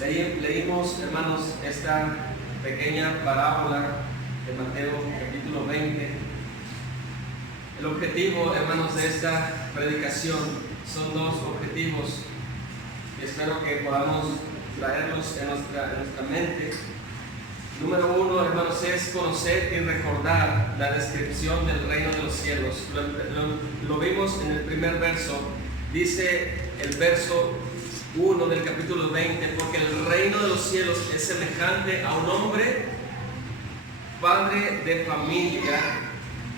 Leímos, hermanos, esta pequeña parábola de Mateo capítulo 20. El objetivo, hermanos, de esta predicación son dos objetivos y espero que podamos traerlos en nuestra mente. Número uno, hermanos, es conocer y recordar la descripción del reino de los cielos. Lo vimos en el primer verso. Dice el verso 1 del capítulo 20, porque el reino de los cielos es semejante a un hombre, padre de familia.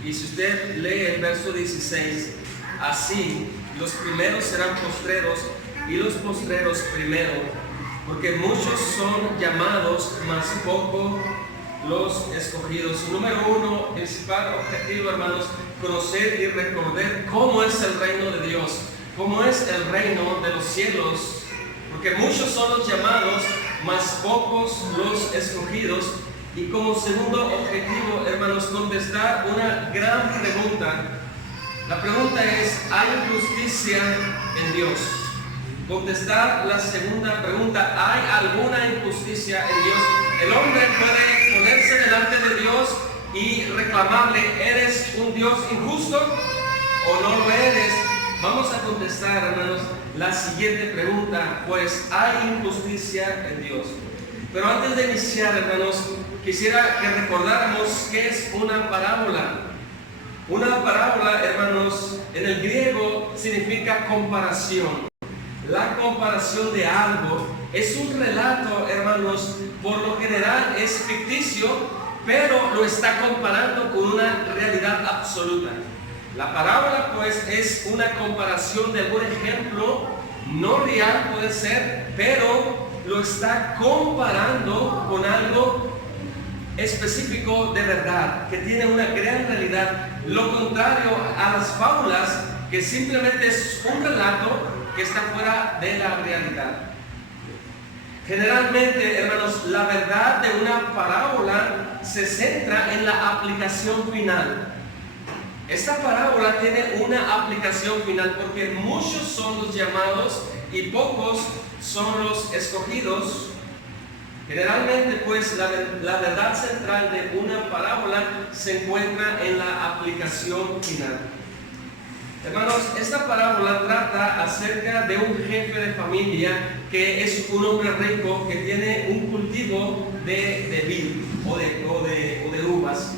Y si usted lee el verso 16, así los primeros serán postreros y los postreros primero, porque muchos son llamados, mas pocos los escogidos. Número uno, principal objetivo, hermanos, conocer y recordar cómo es el reino de Dios, cómo es el reino de los cielos, porque muchos son los llamados, mas pocos los escogidos. Y como segundo objetivo, hermanos, contestar una gran pregunta. La pregunta es: ¿hay justicia en Dios? Contestar la segunda pregunta: ¿hay alguna injusticia en Dios? El hombre puede ponerse delante de Dios y reclamarle: ¿eres un Dios injusto o no lo eres? Vamos a contestar, hermanos, la siguiente pregunta, pues ¿hay injusticia en Dios? Pero antes de iniciar, hermanos, quisiera que recordáramos qué es una parábola. Una parábola, hermanos, en el griego significa comparación. La comparación de algo es un relato, hermanos, por lo general es ficticio, pero lo está comparando con una realidad absoluta. La parábola, pues, es una comparación de algún ejemplo, no real puede ser, pero lo está comparando con algo específico de verdad, que tiene una gran realidad. Lo contrario a las fábulas, que simplemente es un relato que está fuera de la realidad. Generalmente, hermanos, la verdad de una parábola se centra en la aplicación final. Esta parábola tiene una aplicación final porque muchos son los llamados y pocos son los escogidos. Generalmente, pues, la verdad central de una parábola se encuentra en la aplicación final. Hermanos, esta parábola trata acerca de un jefe de familia que es un hombre rico que tiene un cultivo de vid o de uvas.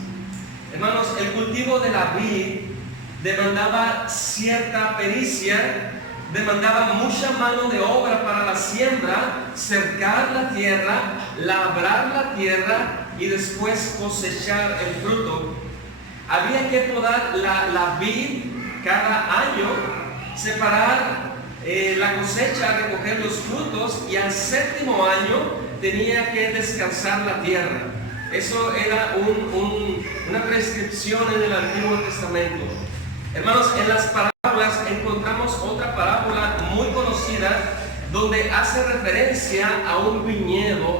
Hermanos, el cultivo de la vid demandaba cierta pericia, demandaba mucha mano de obra para la siembra, cercar la tierra, labrar la tierra y después cosechar el fruto. Había que podar la vid cada año, separar la cosecha, recoger los frutos, y al séptimo año tenía que descansar la tierra. Eso era una prescripción en el Antiguo Testamento. Hermanos, en las parábolas encontramos otra parábola muy conocida donde hace referencia a un viñedo,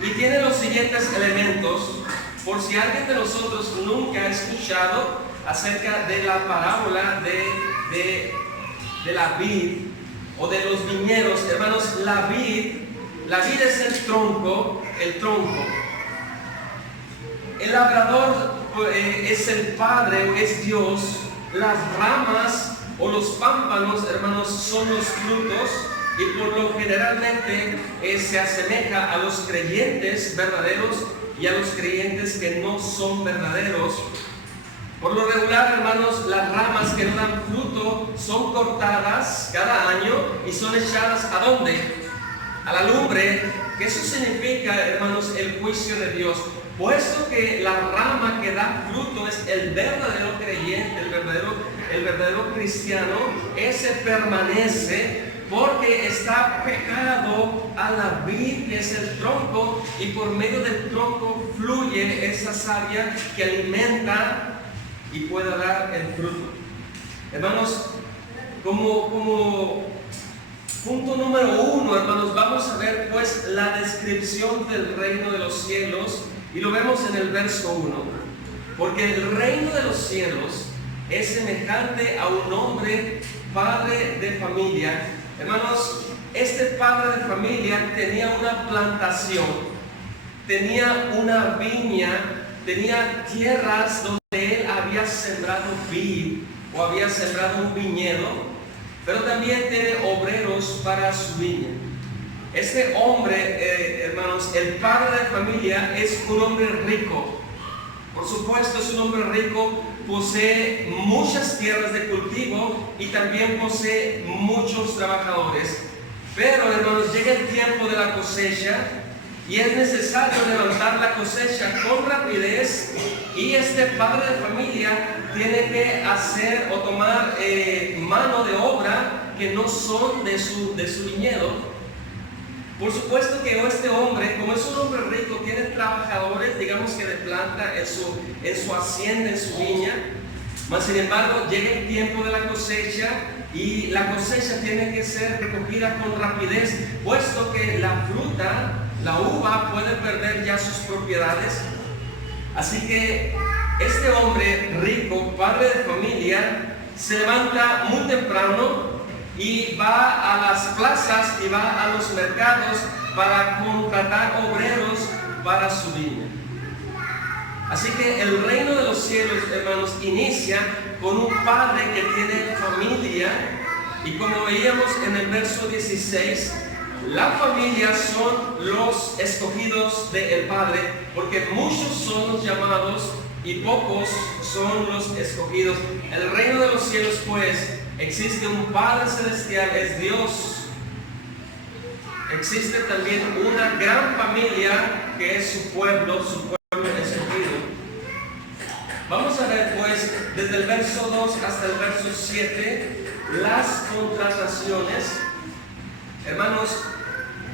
y tiene los siguientes elementos. Por si alguien de nosotros nunca ha escuchado acerca de la parábola de la vid o de los viñedos, hermanos, la vid es el tronco. El labrador es el Padre, es Dios. Las ramas o los pámpanos, hermanos, son los frutos, y por lo generalmente se asemeja a los creyentes verdaderos y a los creyentes que no son verdaderos. Por lo regular, hermanos, las ramas que no dan fruto son cortadas cada año y son echadas ¿a dónde? A la lumbre, que eso significa, hermanos, el juicio de Dios. Puesto que la rama que da fruto es el verdadero creyente, el verdadero cristiano, ese permanece porque está pegado a la vid, que es el tronco, y por medio del tronco fluye esa savia que alimenta y pueda dar el fruto. Hermanos, como punto número uno, hermanos, vamos a ver pues la descripción del reino de los cielos, y lo vemos en el verso 1. Porque el reino de los cielos es semejante a un hombre, padre de familia. Hermanos, este padre de familia tenía una plantación, tenía una viña, tenía tierras donde él había sembrado vid o había sembrado un viñedo, pero también tiene obreros para su viña. Este hombre, hermanos, el padre de familia es un hombre rico. Por supuesto, es un hombre rico, posee muchas tierras de cultivo y también posee muchos trabajadores. Pero, hermanos, llega el tiempo de la cosecha y es necesario levantar la cosecha con rapidez, y este padre de familia tiene que hacer o tomar mano de obra que no son de su viñedo. Por supuesto que este hombre, como es un hombre rico, tiene trabajadores, digamos que de planta en su hacienda, en su viña. Mas sin embargo, llega el tiempo de la cosecha y la cosecha tiene que ser recogida con rapidez, puesto que la fruta, la uva, puede perder ya sus propiedades. Así que este hombre rico, padre de familia, se levanta muy temprano y va a las plazas y va a los mercados para contratar obreros para su viña. Así que el reino de los cielos, hermanos, inicia con un padre que tiene familia, y como veíamos en el verso 16, la familia son los escogidos del Padre, porque muchos son los llamados y pocos son los escogidos. El reino de los cielos, pues, existe un Padre celestial, es Dios. Existe también una gran familia que es su pueblo escogido. Vamos a ver, pues, desde el verso 2 hasta el verso 7, las contrataciones. Hermanos,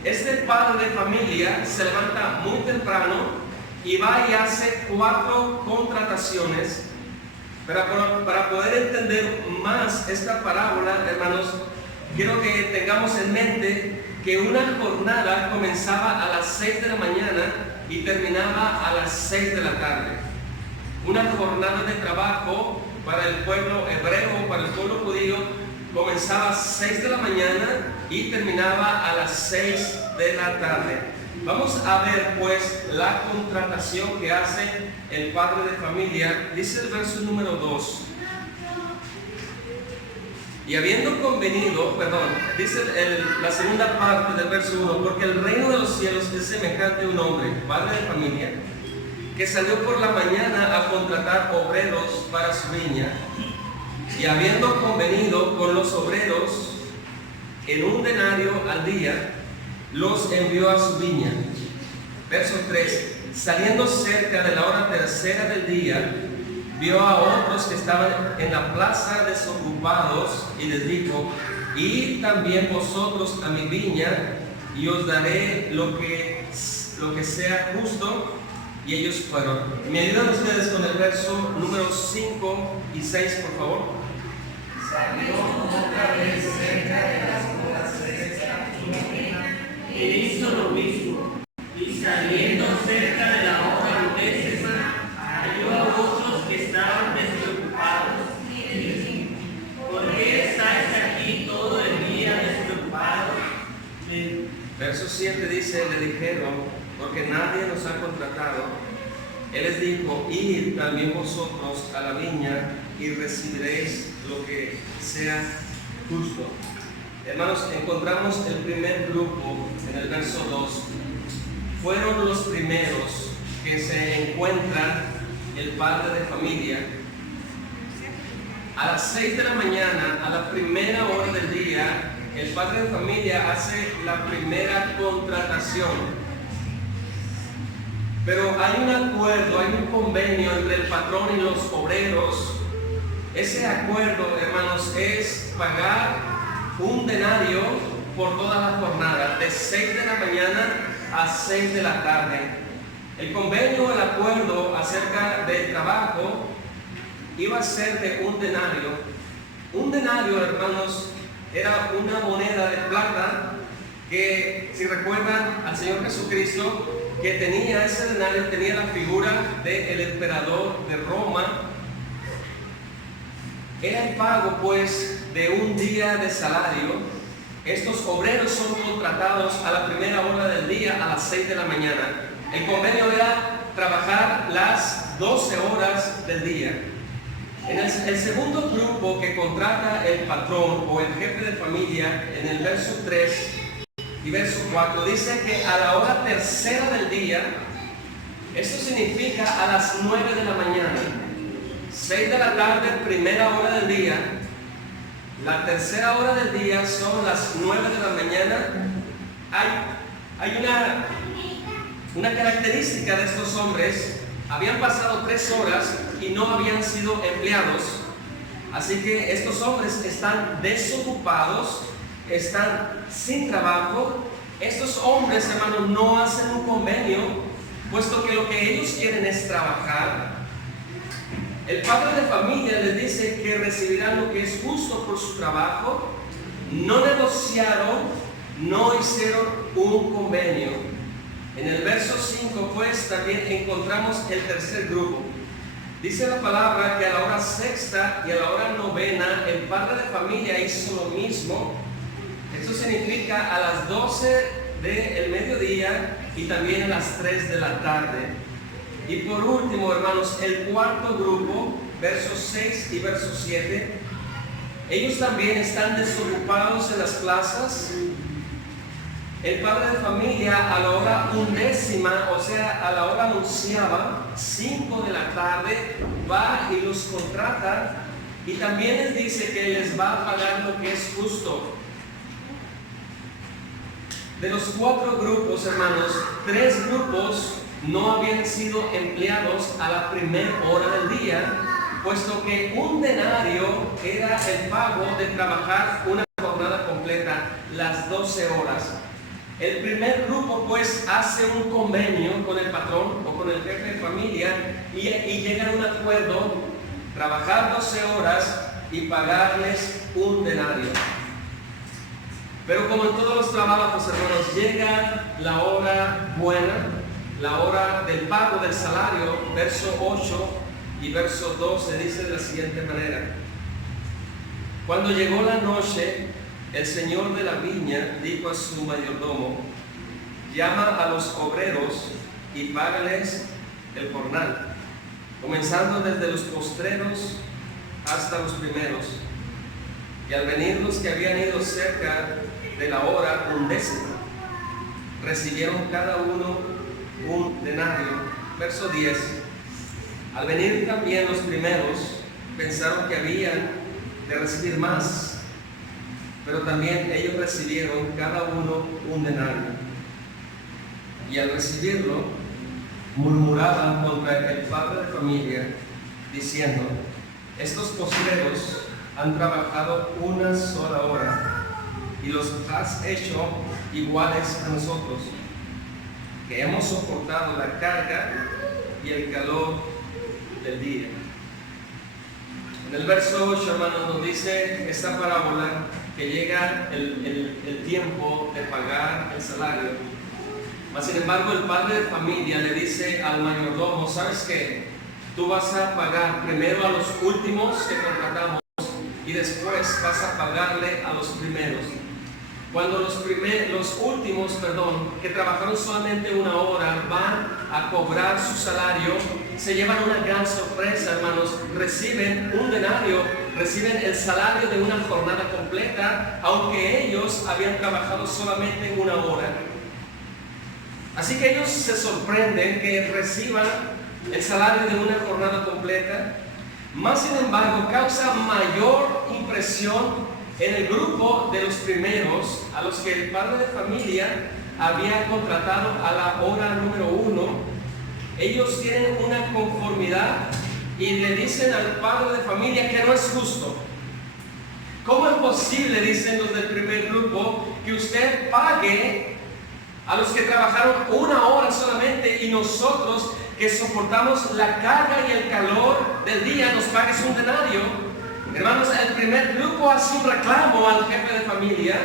este padre de familia se levanta muy temprano y va y hace 4 contrataciones. Para poder entender más esta parábola, hermanos, quiero que tengamos en mente que una jornada comenzaba a las 6 de la mañana y terminaba a las 6 de la tarde. Una jornada de trabajo para el pueblo hebreo, para el pueblo judío, comenzaba a 6 de la mañana y terminaba a las 6 de la tarde. Vamos a ver pues la contratación que hace el padre de familia. Dice el verso número 2. Y habiendo convenido, dice la segunda parte del verso 1, porque el reino de los cielos es semejante a un hombre, padre de familia, que salió por la mañana a contratar obreros para su viña, y habiendo convenido con los obreros en un denario al día, los envió a su viña. Verso 3. Saliendo cerca de la hora tercera del día, vio a otros que estaban en la plaza desocupados y les dijo: id también vosotros a mi viña y os daré lo que sea justo. Y ellos fueron. ¿Me ayudan ustedes con el verso número 5 y 6, por favor? Salió otra vez cerca de las horas sexta y hizo lo mismo. Y saliendo cerca de la hora undécima, halló a otros que estaban despreocupados. ¿Por qué estáis aquí todo el día despreocupados? Verso 7 dice: le dijeron, porque nadie nos ha contratado. Él les dijo: id también vosotros a la viña y recibiréis lo que sea justo. Hermanos, encontramos el primer grupo en el verso 2. Fueron los primeros que se encuentran el padre de familia. A las 6 de la mañana, a la primera hora del día, el padre de familia hace la primera contratación. Pero hay un acuerdo, hay un convenio entre el patrón y los obreros. Ese acuerdo, hermanos, es pagar un denario por toda la jornada, de 6 de la mañana a 6 de la tarde. El convenio, el acuerdo acerca del trabajo iba a ser de un denario. Un denario, hermanos, era una moneda de plata que, si recuerdan al Señor Jesucristo, que tenía ese denario, tenía la figura del emperador de Roma. Era el pago pues de un día de salario, Estos obreros son contratados a la primera hora del día, a las 6 de la mañana. El convenio era trabajar las 12 horas del día. En el segundo grupo que contrata el patrón o el jefe de familia, en el verso 3 y verso 4, dice que a la hora tercera del día, esto significa a las 9 de la mañana, 6 de la tarde, primera hora del día. La tercera hora del día son las 9 de la mañana. Hay una característica de estos hombres. Habían pasado 3 horas y no habían sido empleados. Así que estos hombres están desocupados, están sin trabajo. Estos hombres, hermanos, no hacen un convenio, puesto que lo que ellos quieren es trabajar. El padre de familia les dice que recibirán lo que es justo por su trabajo. No negociaron, no hicieron un convenio. En el verso 5, pues, también encontramos el tercer grupo. Dice la palabra que a la hora sexta y a la hora novena, el padre de familia hizo lo mismo. Esto significa a las 12 del mediodía y también a las 3 de la tarde. Y por último, hermanos, el cuarto grupo, versos 6 y verso 7, ellos también están desocupados en las plazas. El padre de familia a la hora 11ª, o sea, a la hora 11ª, 5 de la tarde, va y los contrata y también les dice que les va a pagar lo que es justo. De los 4 grupos, hermanos, 3 grupos no habían sido empleados a la primera hora del día, puesto que un denario era el pago de trabajar una jornada completa, las 12 horas. El primer grupo pues hace un convenio con el patrón o con el jefe de familia y llegan a un acuerdo, trabajar 12 horas y pagarles un denario. Pero como en todos los trabajos, hermanos, llega la hora buena, la hora del pago del salario. Verso 8 y verso 12 dice de la siguiente manera: cuando llegó la noche, el señor de la viña dijo a su mayordomo: llama a los obreros y págales el jornal, comenzando desde los postreros hasta los primeros. Y al venir los que habían ido cerca de la hora 11ª, recibieron cada uno un denario. Verso 10. Al venir también los primeros, pensaron que habían de recibir más, pero también ellos recibieron cada uno un denario. Y al recibirlo, murmuraban contra el padre de familia, diciendo: estos postreros han trabajado una sola hora y los has hecho iguales a nosotros, que hemos soportado la carga y el calor del día. En el verso 8, hermanos, nos dice esta parábola que llega el tiempo de pagar el salario. Mas sin embargo, el padre de familia le dice al mayordomo: ¿sabes qué? Tú vas a pagar primero a los últimos que contratamos y después vas a pagarle a los primeros. Cuando los últimos, que trabajaron solamente una hora, van a cobrar su salario, se llevan una gran sorpresa, hermanos. Reciben un denario, reciben el salario de una jornada completa, aunque ellos habían trabajado solamente una hora. Así que ellos se sorprenden que reciban el salario de una jornada completa. Más sin embargo, causa mayor impresión en el grupo de los primeros, a los que el padre de familia había contratado a la hora número 1. Ellos tienen una conformidad y le dicen al padre de familia que no es justo. ¿Cómo es posible, dicen los del primer grupo, que usted pague a los que trabajaron una hora solamente y nosotros que soportamos la carga y el calor del día nos pagues un denario? Hermanos, el primer grupo hace un reclamo al jefe de familia.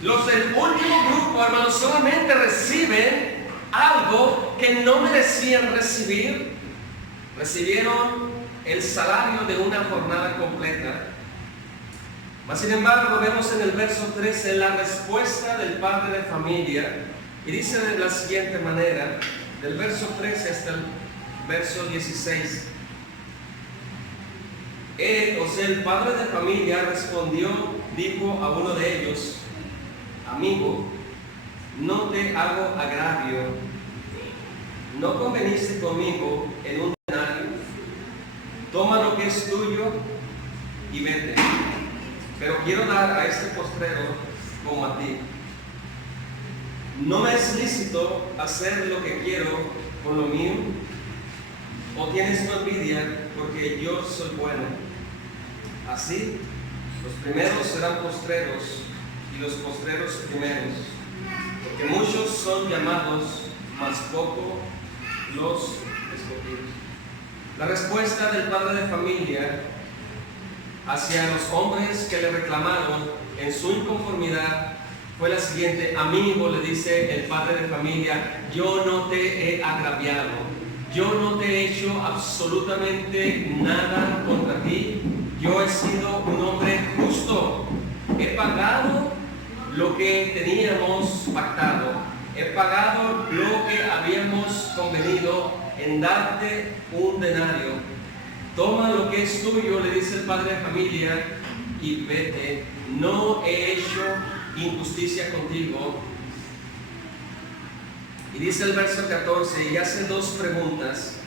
Los del último grupo, hermanos, solamente reciben algo que no merecían recibir. Recibieron el salario de una jornada completa. Mas sin embargo, vemos en el verso 13 la respuesta del padre de familia, y dice de la siguiente manera, del verso 13 hasta el verso 16. Él, o sea, el padre de familia, respondió, dijo a uno de ellos: amigo, no te hago agravio, ¿no conveniste conmigo en un denario? Toma lo que es tuyo y vete. Pero quiero dar a este postrero como a ti. ¿No me es lícito hacer lo que quiero con lo mío? ¿O tienes tu envidia porque yo soy bueno? Así, los primeros serán postreros y los postreros primeros, porque muchos son llamados, mas poco los escogidos. La respuesta del padre de familia hacia los hombres que le reclamaron en su inconformidad fue la siguiente: amigo, le dice el padre de familia, yo no te he agraviado, yo no te he hecho absolutamente nada contra ti, yo he sido un hombre justo, he pagado lo que teníamos pactado, he pagado lo que habíamos convenido en darte un denario. Toma lo que es tuyo, le dice el padre de familia, y vete. No he hecho injusticia contigo. Y dice el verso 14, y hace dos preguntas,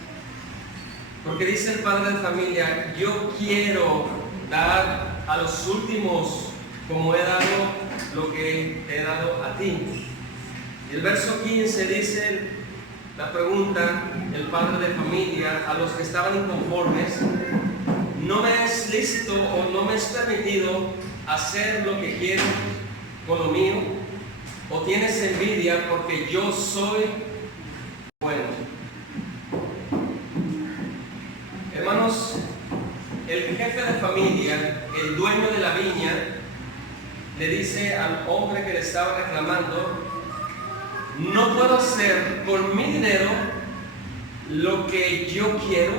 porque dice el padre de familia: yo quiero dar a los últimos como he dado lo que te he dado a ti. Y el verso 15 dice la pregunta, el padre de familia, a los que estaban inconformes: ¿no me es lícito o no me es permitido hacer lo que quiero con lo mío? ¿O tienes envidia porque yo soy bueno? Hermanos, el jefe de familia, el dueño de la viña, le dice al hombre que le estaba reclamando: no puedo hacer con mi dinero lo que yo quiero.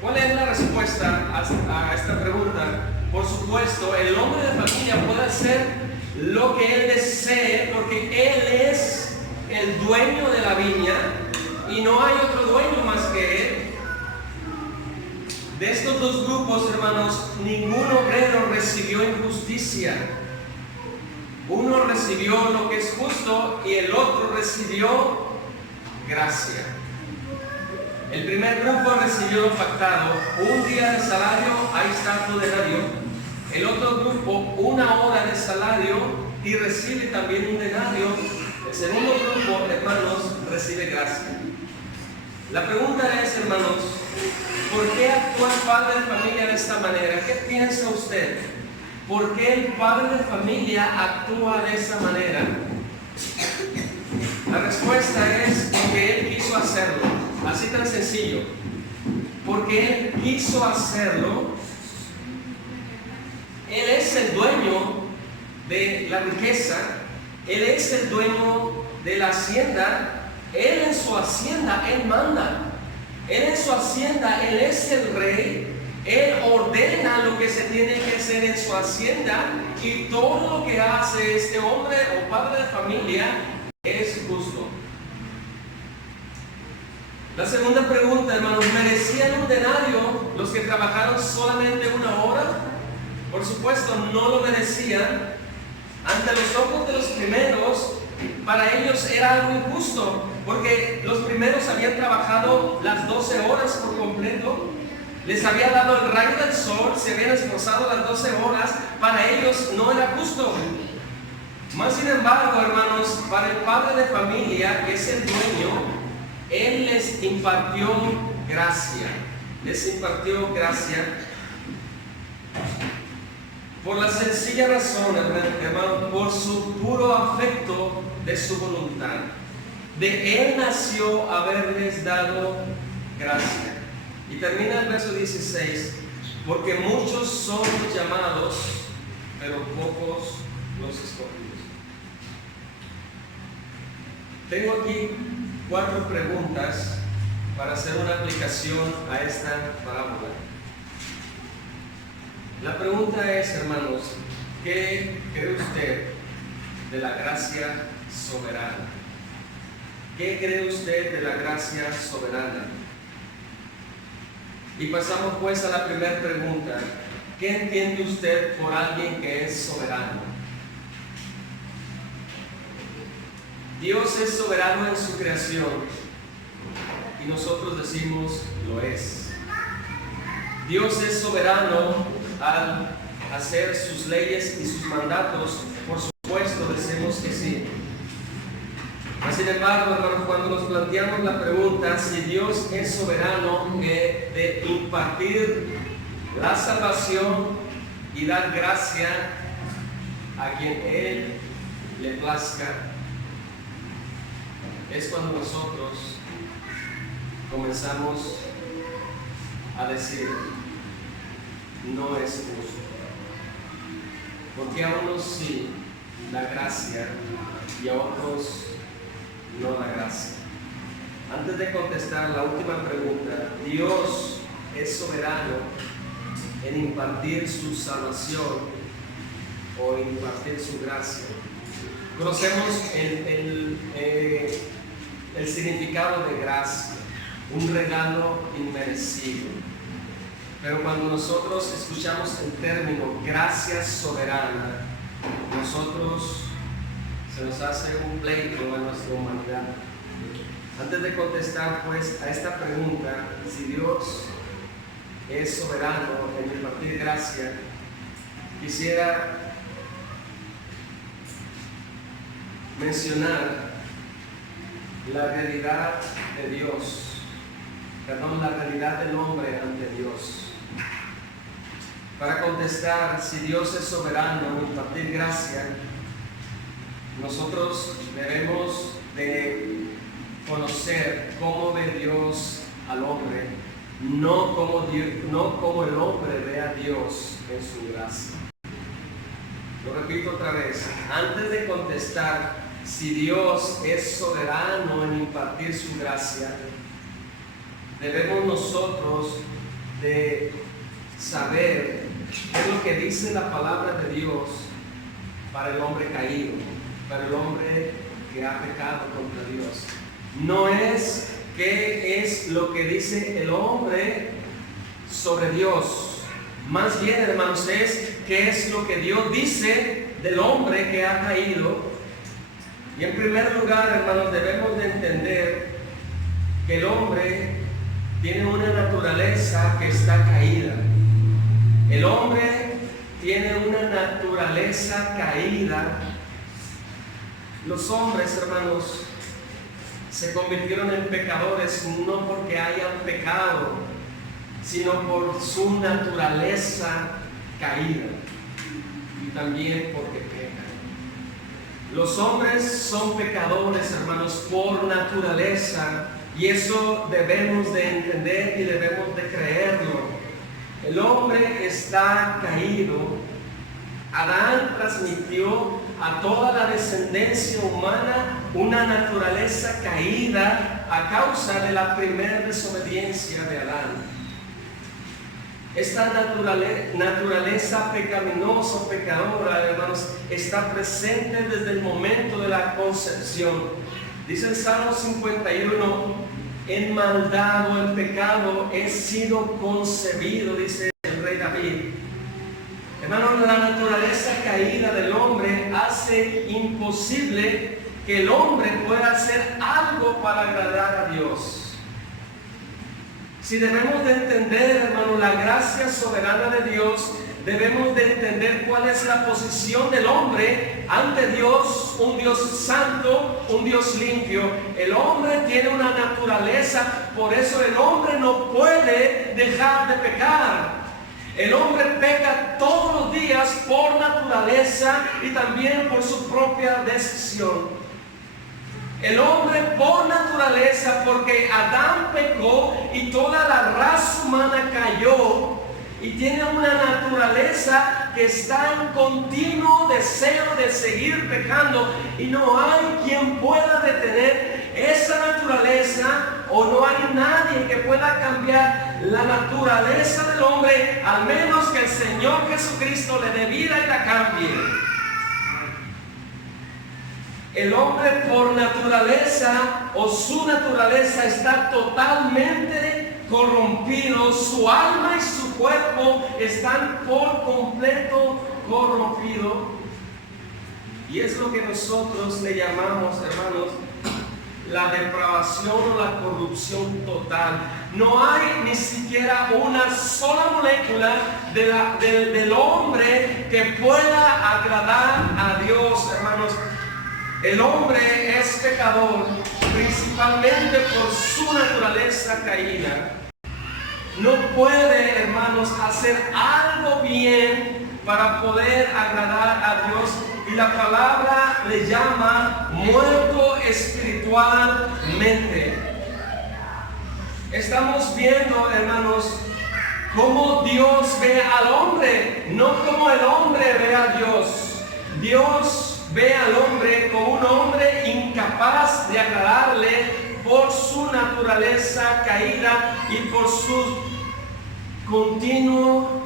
¿Cuál es la respuesta a esta pregunta? Por supuesto, el hombre de familia puede hacer lo que él desee, porque él es el dueño de la viña y no hay otro dueño más que él. De estos dos grupos, hermanos, ningún obrero recibió injusticia. Uno recibió lo que es justo y el otro recibió gracia. El primer grupo recibió lo pactado, un día de salario, ahí está tu denario. El otro grupo, 1 hora de salario y recibe también un denario. El segundo grupo, hermanos, recibe gracia. La pregunta es, hermanos, ¿por qué actúa el padre de familia de esta manera? ¿Qué piensa usted? ¿Por qué el padre de familia actúa de esa manera? La respuesta es porque él quiso hacerlo. Así tan sencillo. Porque él quiso hacerlo. Él es el dueño de la riqueza. Él es el dueño de la hacienda. Él en su hacienda, él manda. Él en su hacienda, él es el rey. Él ordena lo que se tiene que hacer en su hacienda, y todo lo que hace este hombre o padre de familia es justo. La segunda pregunta, hermanos: ¿merecían un denario los que trabajaron solamente 1 hora? Por supuesto, no lo merecían. Ante los ojos de los primeros, para ellos era algo injusto, porque los primeros habían trabajado las 12 horas por completo. Les había dado el rayo del sol, se habían esforzado las 12 horas, para ellos no era justo. Más sin embargo, hermanos, para el padre de familia, que es el dueño, él les impartió gracia. Les impartió gracia por la sencilla razón, hermano, por su puro afecto de su voluntad. De él nació haberles dado gracia. Y termina el verso 16: porque muchos son los llamados, pero pocos los escogidos. Tengo aquí 4 preguntas para hacer una aplicación a esta parábola. La pregunta es, hermanos, ¿qué cree usted de la gracia soberana? ¿Qué cree usted de la gracia soberana? Y pasamos pues a la primera pregunta. ¿Qué entiende usted por alguien que es soberano? Dios es soberano en su creación y nosotros decimos lo es. Dios es soberano al hacer sus leyes y sus mandatos, por supuesto decimos que sí. Sin embargo, hermanos, cuando nos planteamos la pregunta si Dios es soberano de impartir la salvación y dar gracia a quien Él le plazca, es cuando nosotros comenzamos a decir, no es justo. Porque a unos sí da gracia y a otros no da gracia. Antes de contestar la última pregunta, Dios es soberano en impartir su salvación o impartir su gracia. Conocemos el significado de gracia, un regalo inmerecido. Pero cuando nosotros escuchamos el término gracia soberana, nosotros se nos hace un pleito en nuestra humanidad. Antes de contestar pues a esta pregunta, si Dios es soberano en impartir gracia, quisiera mencionar la realidad de Dios, la realidad del hombre ante Dios. Para contestar si Dios es soberano en impartir gracia, nosotros debemos de conocer cómo ve Dios al hombre, no como el hombre ve a Dios en su gracia. Lo repito otra vez, antes de contestar si Dios es soberano en impartir su gracia, debemos nosotros de saber qué es lo que dice la palabra de Dios para el hombre caído, para el hombre que ha pecado contra Dios. No es qué es lo que dice el hombre sobre Dios. Más bien, hermanos, es qué es lo que Dios dice del hombre que ha caído. Y en primer lugar, hermanos, debemos de entender que el hombre tiene una naturaleza que está caída. El hombre tiene una naturaleza caída. Los hombres, hermanos, se convirtieron en pecadores no porque hayan pecado, sino por su naturaleza caída y también porque pecan. Los hombres son pecadores, hermanos, por naturaleza, y eso debemos de entender y debemos de creerlo. El hombre está caído. Adán transmitió a toda la descendencia humana una naturaleza caída a causa de la primera desobediencia de Adán. Esta naturaleza pecaminosa, pecadora, hermanos, está presente desde el momento de la concepción. Dice el Salmo 51, en maldad o en pecado he sido concebido, dice el rey David. Hermanos, la naturaleza caída del hombre hace imposible que el hombre pueda hacer algo para agradar a Dios. Si debemos de entender, hermano, la gracia soberana de Dios, debemos de entender cuál es la posición del hombre ante Dios, un Dios santo, un Dios limpio. El hombre tiene una naturaleza, por eso el hombre no puede dejar de pecar. El hombre peca todos los días por naturaleza y también por su propia decisión. El hombre por naturaleza, porque Adán pecó y toda la raza humana cayó, y tiene una naturaleza que está en continuo deseo de seguir pecando, y no hay quien pueda detener esa naturaleza, o no hay nadie que pueda cambiar la naturaleza del hombre, al menos que el Señor Jesucristo le dé vida y la cambie. El hombre por naturaleza o su naturaleza está totalmente corrompido. Su alma y su cuerpo están por completo corrompidos. Y es lo que nosotros le llamamos, hermanos, la depravación o la corrupción total. No hay ni siquiera una sola molécula del hombre que pueda agradar a Dios, hermanos. El hombre es pecador principalmente por su naturaleza caída. No puede, hermanos, hacer algo bien para poder agradar a Dios. Y la palabra le llama muerto espiritualmente. Estamos viendo, hermanos, cómo Dios ve al hombre, no como el hombre ve a Dios. Dios ve al hombre como un hombre incapaz de agradarle por su naturaleza caída y por su continuo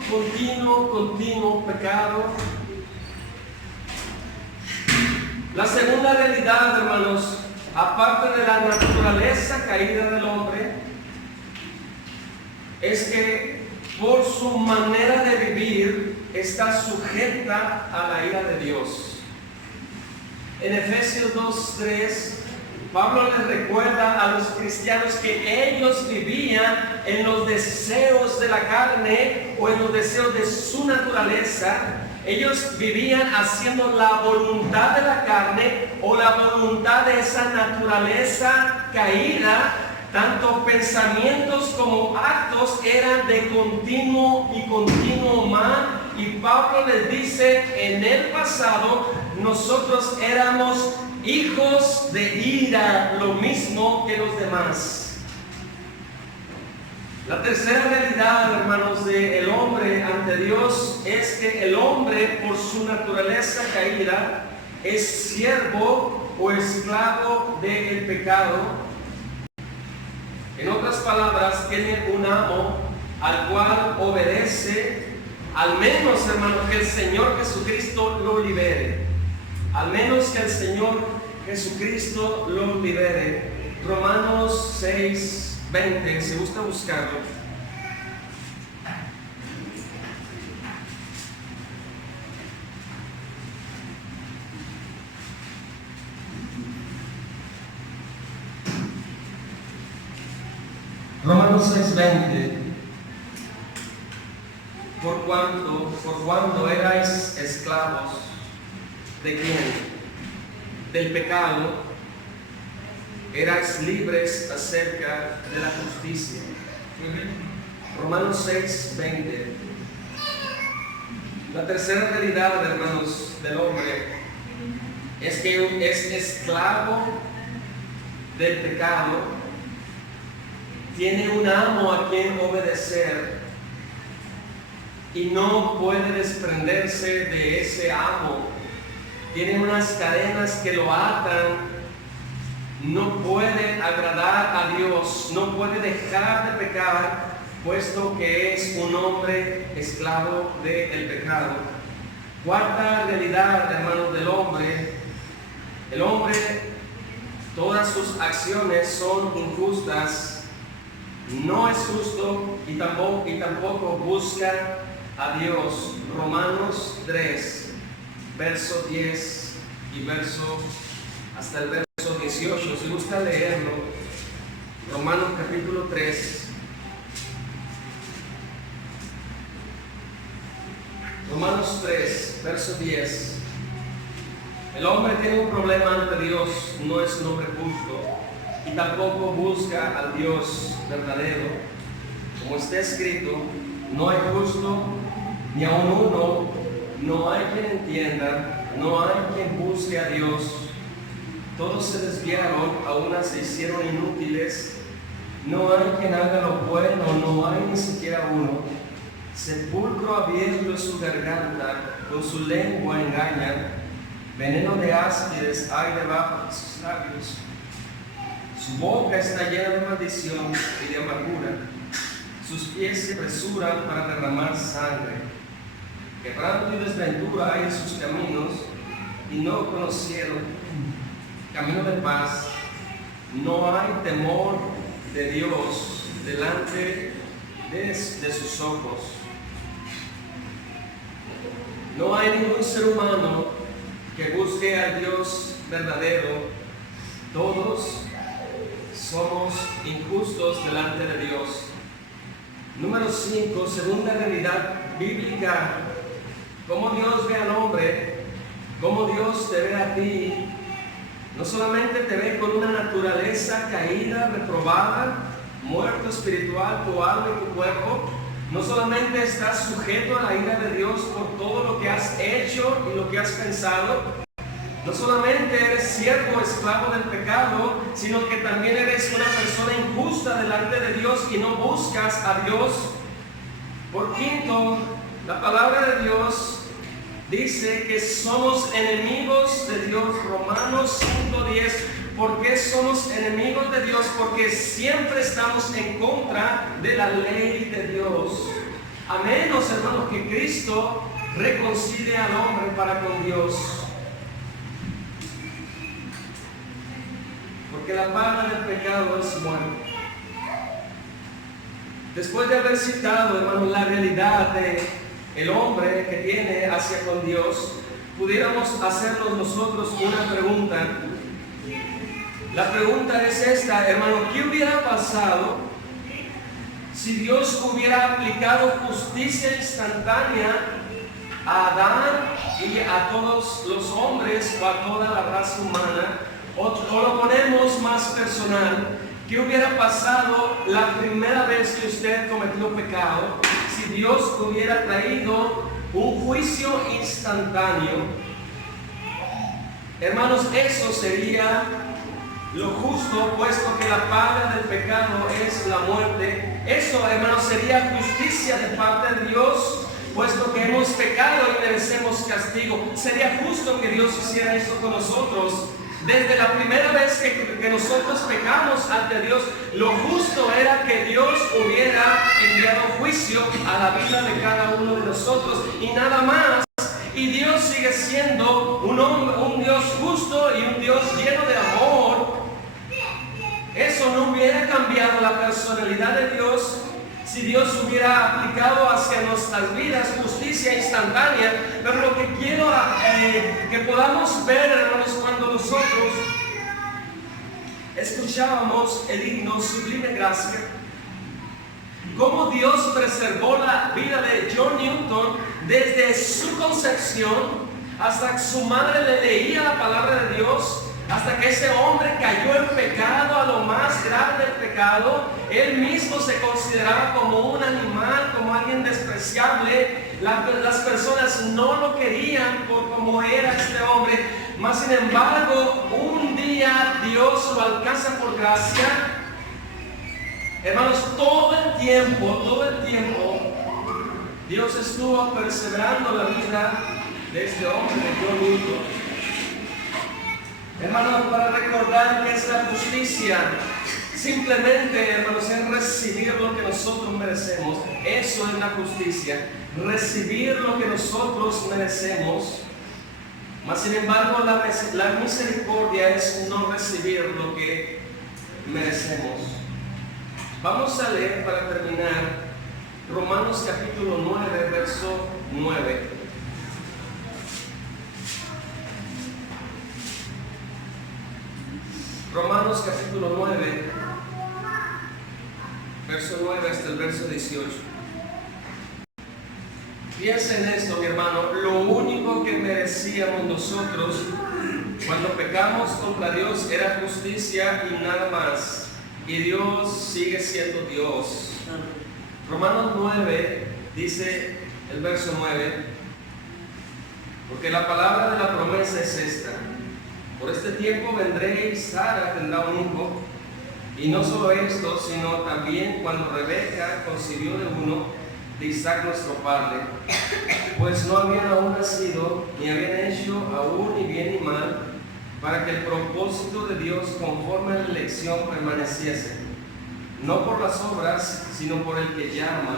pecado. La segunda realidad, hermanos, aparte de la naturaleza caída del hombre, es que por su manera de vivir está sujeta a la ira de Dios. En Efesios 2:3, Pablo les recuerda a los cristianos que ellos vivían en los deseos de la carne o en los deseos de su naturaleza. Ellos vivían haciendo la voluntad de la carne o la voluntad de esa naturaleza caída. Tanto pensamientos como actos eran de continuo mal. Y Pablo les dice, en el pasado nosotros éramos hijos de ira, lo mismo que los demás. La tercera realidad, hermanos, del hombre ante Dios es que el hombre, por su naturaleza caída, es siervo o esclavo del pecado. En otras palabras, tiene un amo al cual obedece, al menos, hermanos, que el Señor Jesucristo lo libere. Al menos que el Señor Jesucristo lo libere. Romanos 6:20, si gusta buscarlo. Romanos 6:20. Por cuanto erais esclavos, ¿de quién? Del pecado, erais libres acerca de la justicia. Romanos 6:20. La tercera realidad, hermanos, del hombre es que es esclavo del pecado, tiene un amo a quien obedecer y no puede desprenderse de ese amo. Tiene unas cadenas que lo atan. No puede agradar a Dios, no puede dejar de pecar, puesto que es un hombre esclavo del pecado. Cuarta realidad, hermanos, del hombre. El hombre, todas sus acciones son injustas. No es justo y tampoco busca a Dios. Romanos 3, verso 10 y hasta el verso 18. Si gusta leerlo, Romanos capítulo 3. Romanos 3, verso 10. El hombre tiene un problema ante Dios, no es un hombre justo y tampoco busca al Dios verdadero. Como está escrito, no hay justo ni aun uno, no hay quien entienda, no hay quien busque a Dios. Todos se desviaron, a unas se hicieron inútiles, no hay quien haga lo bueno, no hay ni siquiera uno. Sepulcro abierto es su garganta, con su lengua engañan, veneno de áspides hay debajo de sus labios. Su boca está llena de maldición y de amargura. sus pies se apresuran para derramar sangre. Quebranto y desventura hay en sus caminos, y no conocieron camino de paz. No hay temor de Dios delante de sus ojos. No hay ningún ser humano que busque al Dios verdadero. Todos somos injustos delante de Dios. Número 5, segunda realidad bíblica. Cómo Dios ve al hombre, cómo Dios te ve a ti. No solamente te ve con una naturaleza caída, reprobada, muerto espiritual, tu alma y tu cuerpo. No solamente estás sujeto a la ira de Dios por todo lo que has hecho y lo que has pensado. No solamente eres siervo, esclavo del pecado, sino que también eres una persona injusta delante de Dios y no buscas a Dios. Por quinto, la palabra de Dios dice que somos enemigos de Dios. Romanos 5:10. ¿Por qué somos enemigos de Dios? Porque siempre estamos en contra de la ley de Dios. A menos, hermanos, que Cristo reconcilie al hombre para con Dios. Porque la paga del pecado es muerte. Después de haber citado, hermanos, la realidad del hombre que tiene hacia con Dios, pudiéramos hacernos nosotros una pregunta. La pregunta es esta, hermano: ¿qué hubiera pasado si Dios hubiera aplicado justicia instantánea a Adán y a todos los hombres o a toda la raza humana? O lo ponemos más personal: ¿qué hubiera pasado la primera vez que usted cometió pecado si Dios hubiera traído un juicio instantáneo? Hermanos, eso sería lo justo, puesto que la paga del pecado es la muerte. Eso, hermanos, sería justicia de parte de Dios, puesto que hemos pecado y merecemos castigo. Sería justo que Dios hiciera eso con nosotros. Desde la primera vez que nosotros pecamos ante Dios, lo justo era que Dios hubiera enviado juicio a la vida de cada uno de nosotros y nada más. Y Dios sigue siendo un Dios justo y un Dios lleno de amor. Eso no hubiera cambiado la personalidad de Dios si Dios hubiera aplicado hacia nuestras vidas justicia instantánea. Pero lo que quiero que podamos ver, hermanos, cuando nosotros escuchábamos el himno Sublime Gracia, cómo Dios preservó la vida de John Newton desde su concepción hasta que su madre le leía la palabra de Dios, hasta que ese hombre cayó en pecado, a lo más grave del pecado. Él mismo se consideraba como un animal, como alguien despreciable. Las personas no lo querían por cómo era este hombre. Mas sin embargo, un día Dios lo alcanza por gracia. Hermanos, todo el tiempo, Dios estuvo perseverando la vida de este hombre, de John Newton. Hermanos, para recordar que es la justicia, simplemente, hermanos, es recibir lo que nosotros merecemos. Eso es la justicia, recibir lo que nosotros merecemos. Mas sin embargo, la misericordia es no recibir lo que merecemos. Vamos a leer para terminar Romanos capítulo 9, verso 9. Romanos capítulo 9, verso 9 hasta el verso 18. Piensa en esto, mi hermano. Lo único que merecíamos nosotros cuando pecamos contra Dios era justicia y nada más. Y Dios sigue siendo Dios. Romanos 9 dice el verso 9: porque la palabra de la promesa es esta: por este tiempo vendré y Sara tendrá un hijo. Y no solo esto, sino también cuando Rebeca concibió de uno, de Isaac nuestro padre, pues no habían aún nacido, ni habían hecho aún ni bien ni mal, para que el propósito de Dios conforme a la elección permaneciese. no por las obras, sino por el que llama.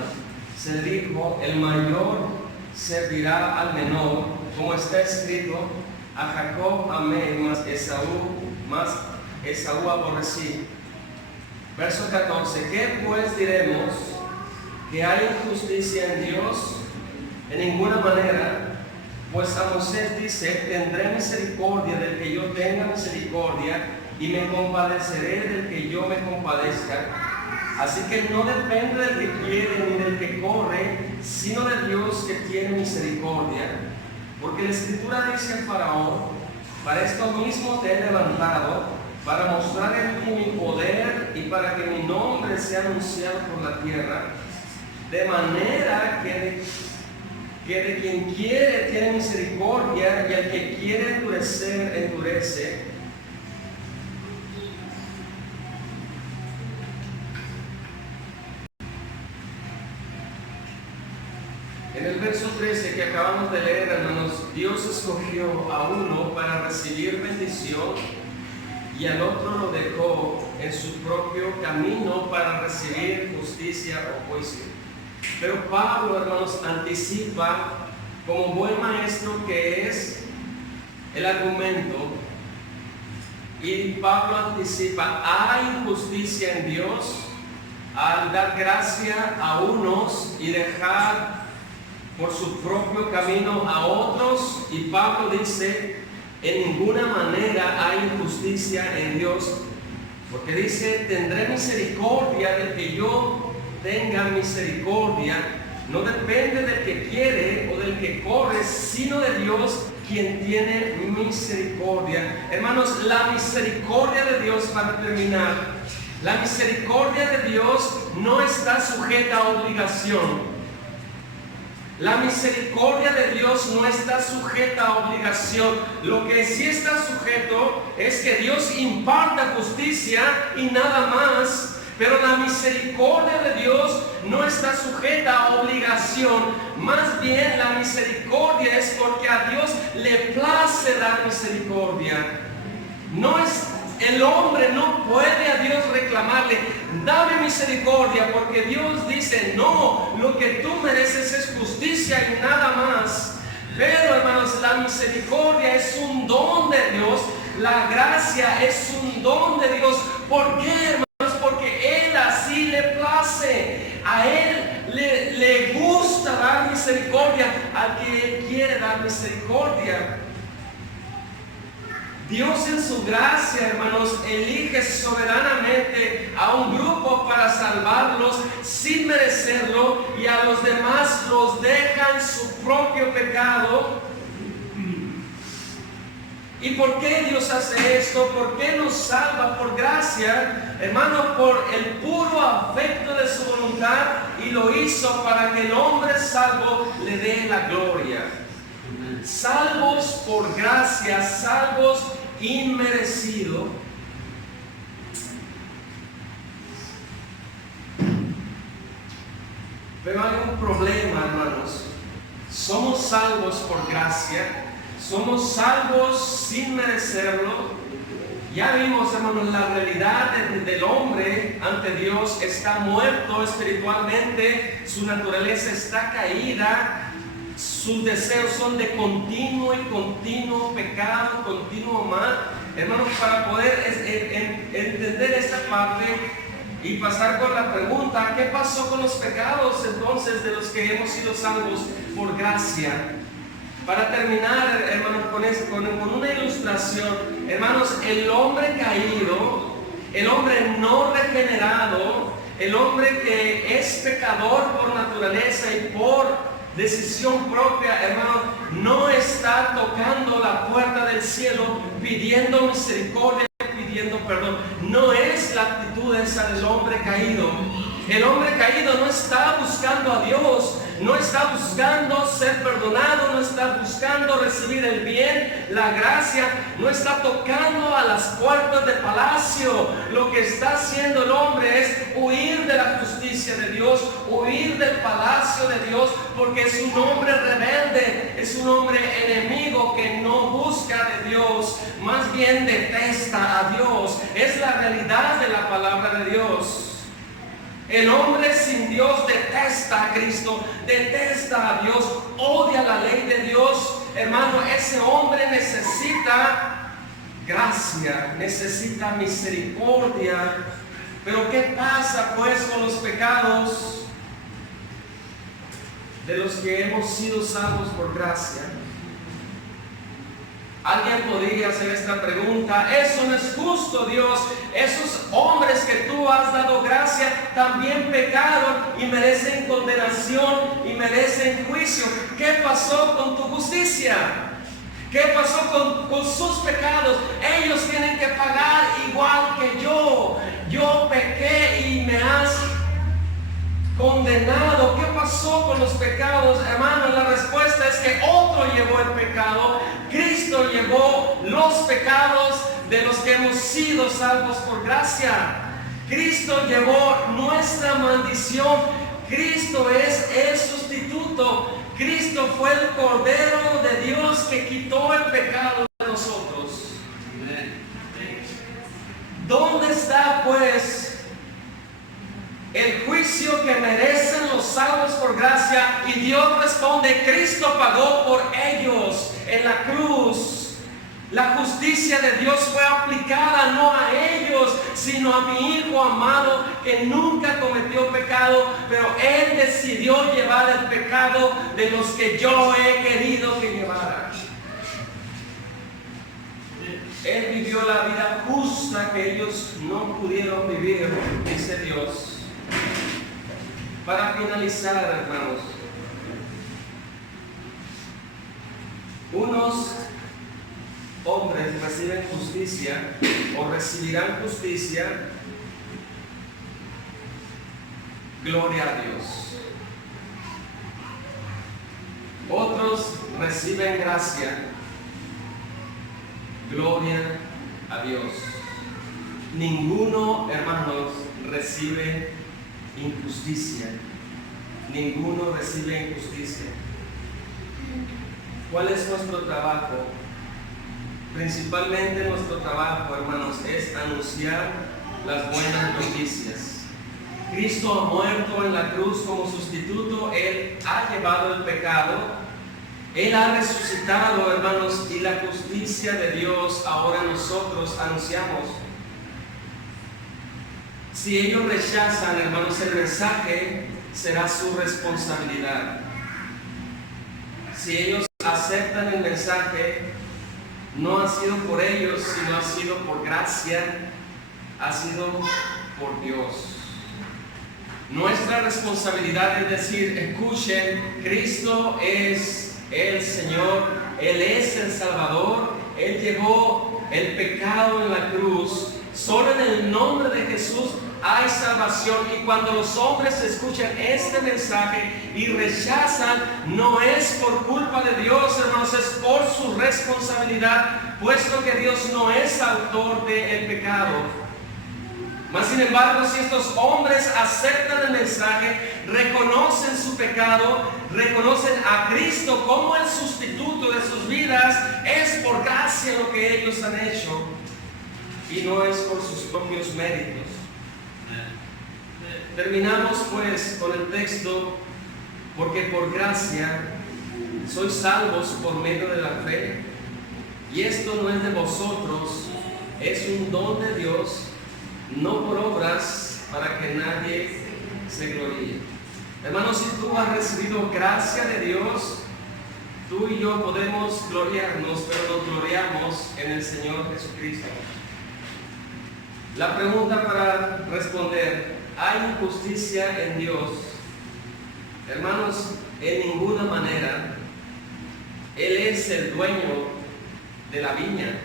Se dijo, el mayor servirá al menor, como está escrito, a Jacob amé, mas Esaú aborrecí. Verso 14, ¿qué pues diremos? ¿Que hay injusticia en Dios? En ninguna manera. Pues a Moisés dice, tendré misericordia del que yo tenga misericordia, y me compadeceré del que yo me compadezca. Así que no depende del que quiere ni del que corre, sino de Dios que tiene misericordia. Porque la Escritura dice en Faraón, para esto mismo te he levantado, para mostrar en ti mi poder y para que mi nombre sea anunciado por la tierra, de manera que de quien quiere tiene misericordia y al que quiere endurecer, endurece. En el verso 13 que acabamos de leer, hermanos, Dios escogió a uno para recibir bendición y al otro lo dejó en su propio camino para recibir justicia o juicio. Pero Pablo, hermanos, anticipa, como buen maestro que es, el argumento. Y Pablo anticipa, hay injusticia en Dios al dar gracia a unos y dejar por su propio camino a otros. Y Pablo dice, en ninguna manera hay injusticia en Dios, porque dice, tendré misericordia del que yo tenga misericordia. No depende del que quiere o del que corre, sino de Dios quien tiene misericordia. Hermanos, la misericordia de Dios, para terminar, la misericordia de Dios no está sujeta a obligación. La misericordia de Dios no está sujeta a obligación. Lo que sí está sujeto es que Dios imparta justicia y nada más. Pero la misericordia de Dios no está sujeta a obligación. Más bien la misericordia es porque a Dios le place dar misericordia. No es el hombre, no puede a Dios reclamarle, dame misericordia, porque Dios dice, no, lo que tú mereces es justicia y nada más. Pero hermanos, la misericordia es un don de Dios, la gracia es un don de Dios. ¿Por qué, hermanos? Porque Él así le place, a Él le gusta dar misericordia, al que Él quiere dar misericordia. Dios en su gracia, hermanos, elige soberanamente a un grupo para salvarlos sin merecerlo, y a los demás los deja en su propio pecado. ¿Y por qué Dios hace esto? ¿Por qué nos salva? Por gracia, hermanos, por el puro afecto de su voluntad, y lo hizo para que el hombre salvo le dé la gloria. Salvos por gracia, salvos inmerecido. Pero hay un problema, hermanos. Somos salvos por gracia, somos salvos sin merecerlo. Ya vimos, hermanos, la realidad del hombre ante Dios. Está muerto espiritualmente, su naturaleza está caída. Sus deseos son de continuo y continuo pecado, continuo mal. Hermanos, para poder entender esta parte y pasar con la pregunta, ¿qué pasó con los pecados entonces de los que hemos sido salvos por gracia? Para terminar, hermanos, con una ilustración, hermanos, el hombre caído, el hombre no regenerado, el hombre que es pecador por naturaleza y por decisión propia, hermano, no está tocando la puerta del cielo pidiendo misericordia, pidiendo perdón. No es la actitud esa del hombre caído. El hombre caído no está buscando a Dios, no está buscando ser perdonado, no está buscando recibir el bien, la gracia, no está tocando a las puertas del palacio. Lo que está haciendo el hombre es huir de la justicia de Dios, huir del palacio de Dios, porque es un hombre rebelde, es un hombre enemigo que no busca de Dios, más bien detesta a Dios. Es la realidad de la palabra de Dios. El hombre sin Dios detesta a Cristo, detesta a Dios, odia la ley de Dios. Hermano, ese hombre necesita gracia, necesita misericordia. Pero ¿qué pasa pues con los pecados de los que hemos sido salvos por gracia? Alguien podría hacer esta pregunta: eso no es justo, Dios. Esos hombres que tú has dado gracia también pecaron y merecen condenación y merecen juicio. ¿Qué pasó con tu justicia? ¿Qué pasó con sus pecados? Ellos tienen que pagar igual que yo. Yo pequé y me has condenado. ¿Qué pasó con los pecados, hermano? La respuesta es que otro llevó el pecado. Cristo llevó los pecados de los que hemos sido salvos por gracia. Cristo llevó nuestra maldición. Cristo es el sustituto. Cristo fue el Cordero de Dios que quitó el pecado de nosotros. ¿Dónde está pues el juicio que merecen los salvos por gracia? Y Dios responde: Cristo pagó por ellos en la cruz. La justicia de Dios fue aplicada no a ellos, sino a mi Hijo amado, que nunca cometió pecado, pero Él decidió llevar el pecado de los que yo he querido que llevara. Él vivió la vida justa que ellos no pudieron vivir, dice Dios. Para finalizar, hermanos, unos hombres reciben justicia o recibirán justicia, gloria a Dios. Otros reciben gracia, gloria a Dios. Ninguno, hermanos, recibe injusticia. Ninguno recibe injusticia. ¿Cuál es nuestro trabajo? Principalmente nuestro trabajo, hermanos, es anunciar las buenas noticias. Cristo ha muerto en la cruz como sustituto. Él ha llevado el pecado. Él ha resucitado, hermanos, y la justicia de Dios ahora nosotros anunciamos. Si ellos rechazan, hermanos, el mensaje, será su responsabilidad. Si ellos aceptan el mensaje, no ha sido por ellos, sino ha sido por gracia, ha sido por Dios. Nuestra responsabilidad es decir: escuchen, Cristo es el Señor, Él es el Salvador, Él llevó el pecado en la cruz. Solo en el nombre de Jesús hay salvación. Y cuando los hombres escuchan este mensaje y rechazan, no es por culpa de Dios, hermanos, es por su responsabilidad, puesto que Dios no es autor del pecado. Mas sin embargo, si estos hombres aceptan el mensaje, reconocen su pecado, reconocen a Cristo como el sustituto de sus vidas, es por gracia lo que ellos han hecho y no es por sus propios méritos. Terminamos pues con el texto: porque por gracia sois salvos por medio de la fe, y esto no es de vosotros, es un don de Dios, no por obras, para que nadie se gloríe. Hermanos, si tú has recibido gracia de Dios, tú y yo podemos gloriarnos, pero nos gloriamos en el Señor Jesucristo. La pregunta para responder: ¿hay injusticia en Dios? Hermanos, en ninguna manera. Él es el dueño de la viña.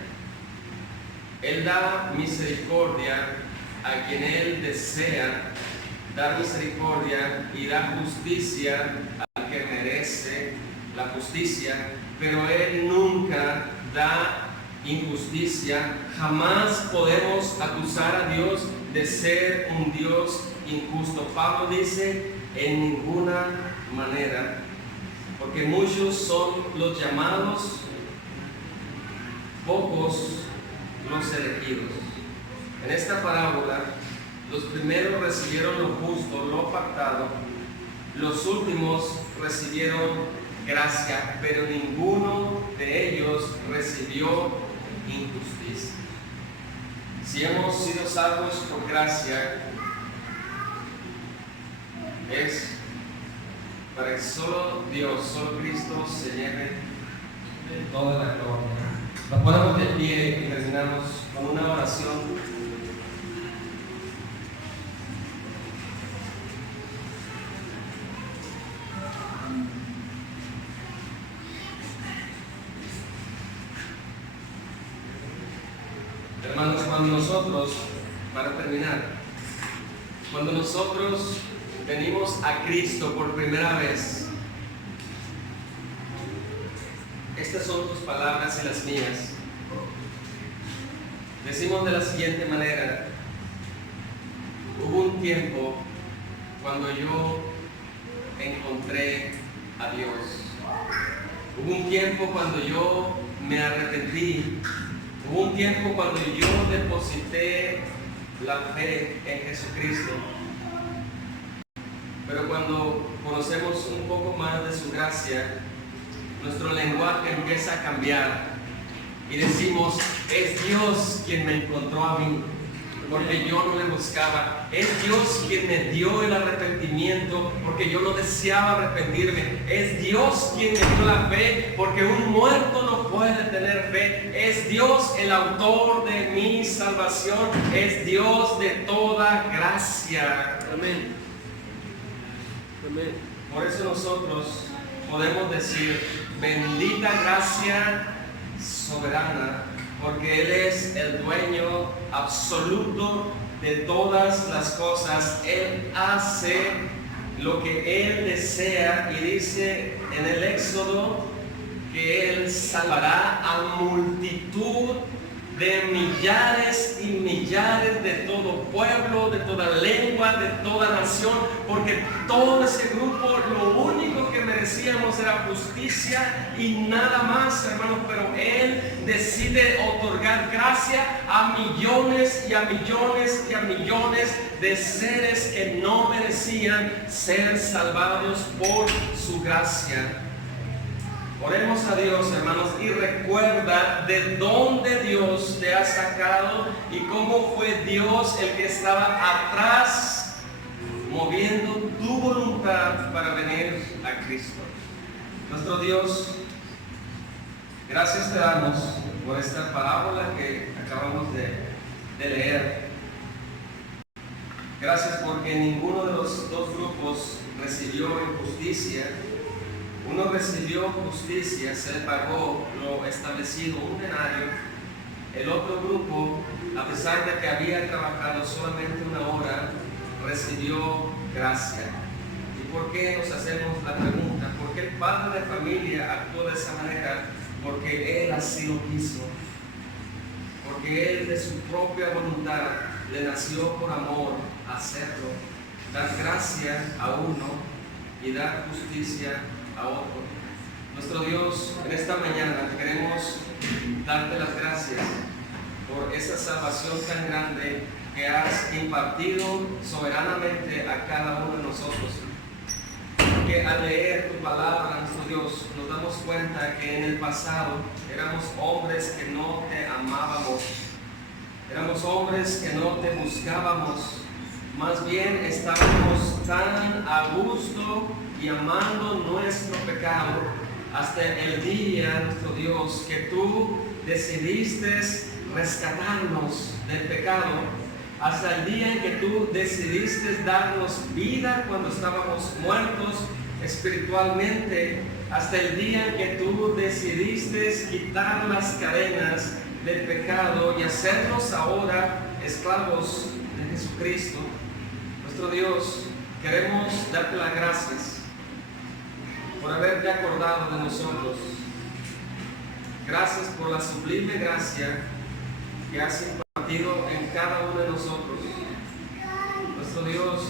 Él da misericordia a quien Él desea dar misericordia, y da justicia al que merece la justicia, pero Él nunca da injusticia. Jamás podemos acusar a Dios de ser un Dios injusto. Pablo dice: en ninguna manera, porque muchos son los llamados, pocos los elegidos. En esta parábola Los primeros recibieron lo justo, lo pactado. Los últimos recibieron gracia, pero ninguno de ellos recibió injusticia. Si hemos sido salvos por gracia, es para que solo Dios, solo Cristo se lleve de toda la gloria. Nos ponemos de pie y terminamos con una oración. Hermanos, cuando nosotros, para terminar, cuando nosotros venimos a Cristo por primera vez, estas son tus palabras y las mías. Decimos de la siguiente manera: hubo un tiempo cuando yo encontré a Dios. Hubo un tiempo cuando yo me arrepentí. Hubo un tiempo cuando yo deposité la fe en Jesucristo. Pero cuando conocemos un poco más de su gracia, nuestro lenguaje empieza a cambiar y decimos: es Dios quien me encontró a mí, porque yo no le buscaba. Es Dios quien me dio el arrepentimiento, porque yo no deseaba arrepentirme. Es Dios quien me dio la fe, porque un muerto no puede tener fe. Es Dios el autor de mi salvación. Es Dios de toda gracia. Amén. Amén. Por eso nosotros podemos decir: bendita gracia soberana, porque Él es el dueño absoluto de todas las cosas. Él hace lo que Él desea, y dice en el Éxodo que Él salvará a multitud de millares y millares de todo pueblo, de toda lengua, de toda nación, porque todo ese grupo lo único que merecíamos era justicia y nada más, hermanos. Pero Él decide otorgar gracia a millones y a millones y a millones de seres que no merecían ser salvados por su gracia. Oremos a Dios, hermanos, y recuerda de dónde Dios te ha sacado y cómo fue Dios el que estaba atrás moviendo tu voluntad para venir a Cristo. Nuestro Dios, gracias te damos por esta parábola que acabamos de leer. Gracias porque ninguno de los dos grupos recibió injusticia. Uno recibió justicia, se le pagó lo establecido, un denario. El otro grupo, a pesar de que había trabajado solamente una hora, recibió gracia. ¿Y por qué nos hacemos la pregunta? ¿Por qué el padre de familia actuó de esa manera? Porque él así lo quiso. Porque él de su propia voluntad le nació por amor hacerlo. Dar gracia a uno y dar justicia a otro. Nuestro Dios, en esta mañana queremos darte las gracias por esa salvación tan grande que has impartido soberanamente a cada uno de nosotros. Porque al leer tu palabra, nuestro Dios, nos damos cuenta que en el pasado éramos hombres que no te amábamos, éramos hombres que no te buscábamos, más bien estábamos tan a gusto y amando nuestro pecado hasta el día, nuestro Dios, que tú decidiste rescatarnos del pecado, hasta el día en que tú decidiste darnos vida cuando estábamos muertos espiritualmente, hasta el día en que tú decidiste quitar las cadenas del pecado y hacernos ahora esclavos de Jesucristo. Nuestro Dios, queremos darte las gracias por haberte acordado de nosotros. Gracias por la sublime gracia que has impartido en cada uno de nosotros. Nuestro Dios,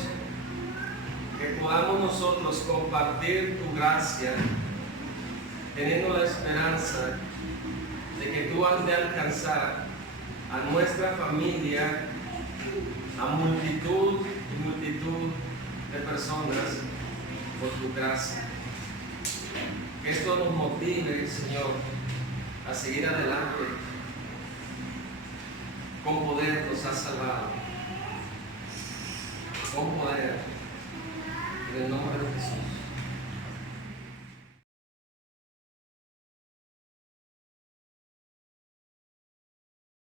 que podamos nosotros compartir tu gracia, teniendo la esperanza de que tú has de alcanzar a nuestra familia a multitud y multitud de personas por tu gracia. Que esto nos motive, Señor, a seguir adelante. Con poder nos has salvado. Con poder. En el nombre de Jesús.